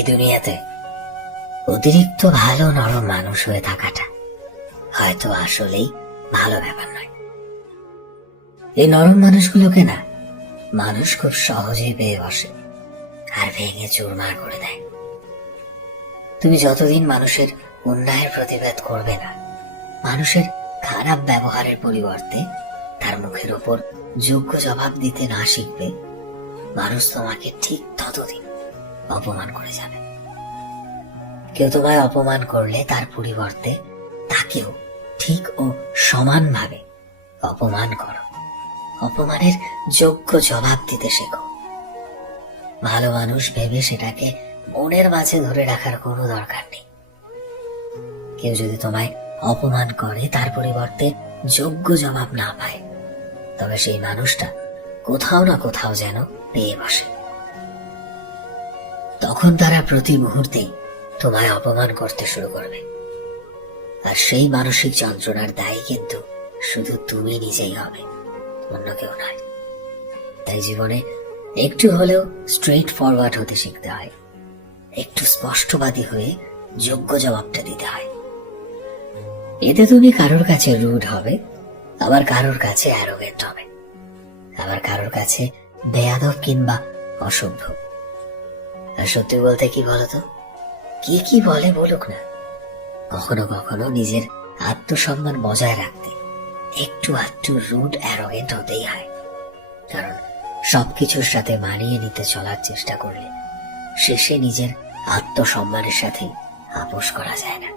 এই দুনিয়াতে অতিরিক্ত ভালো নরম মানুষ হয়ে থাকাটা হয়তো আসলেই ভালো ব্যাপার নয়। এই নরম মানুষগুলোকে না মানুষ খুব সহজেই পেয়ে বসে আর ভেঙে চুরমার করে দেয়। তুমি যতদিন মানুষের অন্যায়ের প্রতিবাদ করবে না, মানুষের খারাপ ব্যবহারের পরিবর্তে তার মুখের ওপর যোগ্য জবাব দিতে না শিখবে, মানুষ তোমাকে ঠিক ততদিন অপমান করে যাবে। কেউ তোমায় অপমান করলে তার পরিবর্তে তাকেও ঠিক ও সমানভাবে অপমান করো। অপমানের যোগ্য জবাব দিতে শেখো। ভালো মানুষ ভেবে সেটাকে মনের মাঝে ধরে রাখার কোনো দরকার নেই। কেউ যদি তোমায় অপমান করে তার পরিবর্তে যোগ্য জবাব না পায়, তবে সেই মানুষটা কোথাও না কোথাও যেন পেয়ে বসে। তখন তারা প্রতি মুহূর্তেই তোমায় অপমান করতে শুরু করবে, আর সেই মানসিক যন্ত্রণার দায়ী কিন্তু শুধু তুমি নিজেই হবে, অন্য কেউ নয়। তাই জীবনে একটু হলেও স্ট্রেট ফরওয়ার্ড হতে শিখতে হয়, একটু স্পষ্টবাদী হয়ে যোগ্য জবাবটা দিতে হয়। এতে তুমি কারোর কাছে রুড হবে, আবার কারোর কাছে অ্যারোগেন্ট হবে, আবার কারোর কাছে বেয়াদব কিংবা অসভ্য। আর সত্যি বলতে কি বলতো, কে কি বলে বলুক না, কখনো কখনো নিজের আত্মসম্মান বজায় রাখতে একটু আধটু রুড অ্যারোগেন্ট হতেই হয়। কারণ সবকিছুর সাথে মানিয়ে নিতে চলার চেষ্টা করলে শেষে নিজের আত্মসম্মানের সাথে আপোষ করা যায় না।